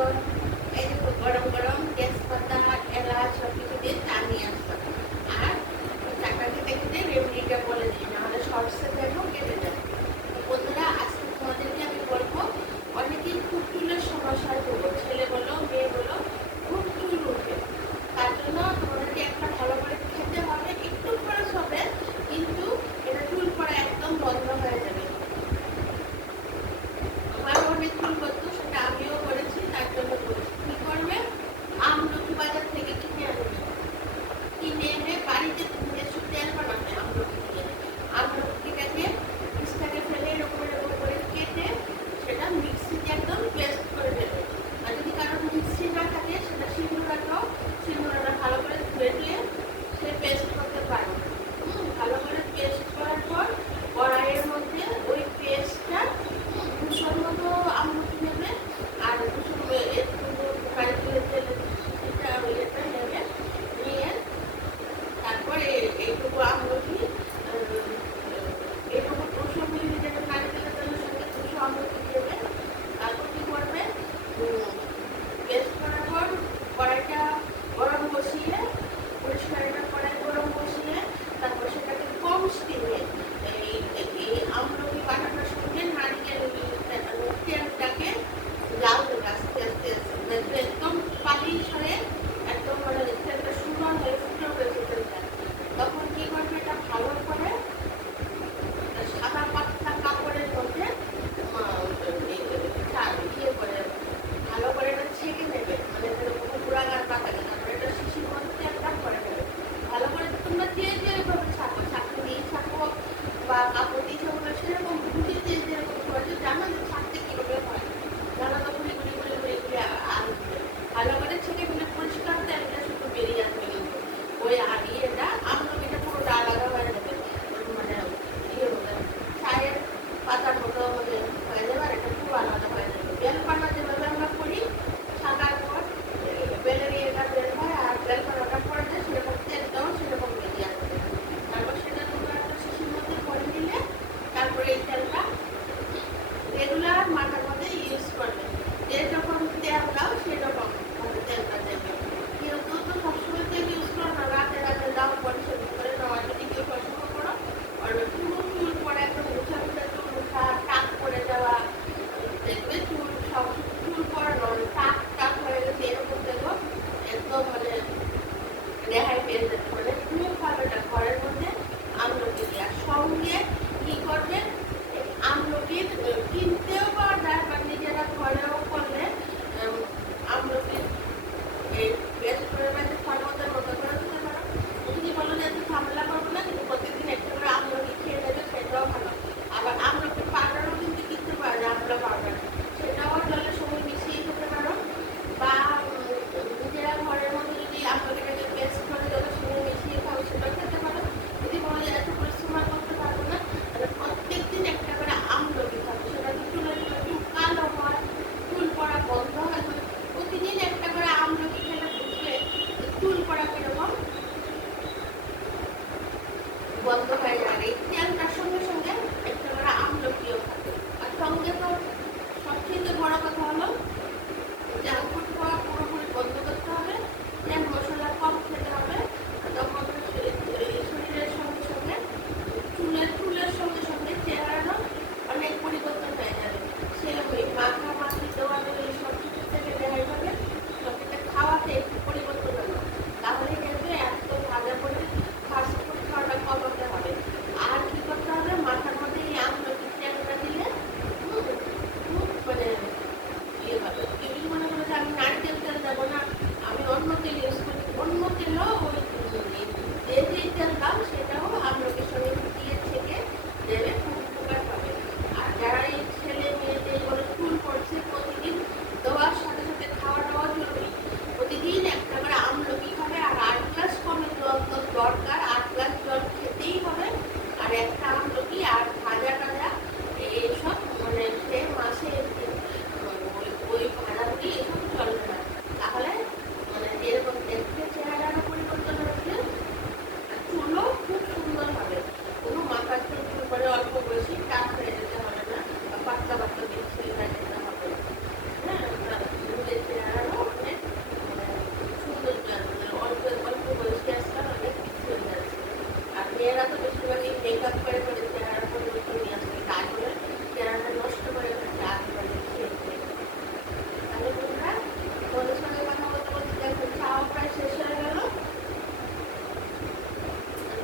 এই যে গরম গরম তেজপাতা, এলাচ সব কিছু দিয়ে চা নিয়ে আসতাম। আর চাটা খেতে খেতে রেমেডিটা বলে দিই, নাহলে শর্টসে দেখো কেটে যায়। তো বন্ধুরা, আজকে তোমাদেরকে আমি বলবো, অনেকেই খুব চুলের সমস্যায় ভোগো, ছেলে বলো মেয়ে বলো, খুব চুল উঠে। তার জন্য তোমাদেরকে একটা ভালো করে খেতে হবে, একটু খরচ হবে, কিন্তু এটা চুল পড়া একদম বন্ধ হয়ে যাবে। আমারও অনেক চুল করতো, সেটা আমিও করেছি, তার জন্য করেছি। কি করবে? আমলকি বাজার থেকে কিনে আনবে, কিনে এনে বাড়িতে তুমি শুধু তেল বানাবে আমলকি দিয়ে। আমলকিটাকে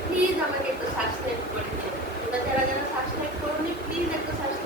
প্লিজ আমাকে একটু সাবস্ক্রাইব করে দিও। তোমরা যারা যারা সাবস্ক্রাইব করোনি প্লিজ একটু সাবস্ক্রাইব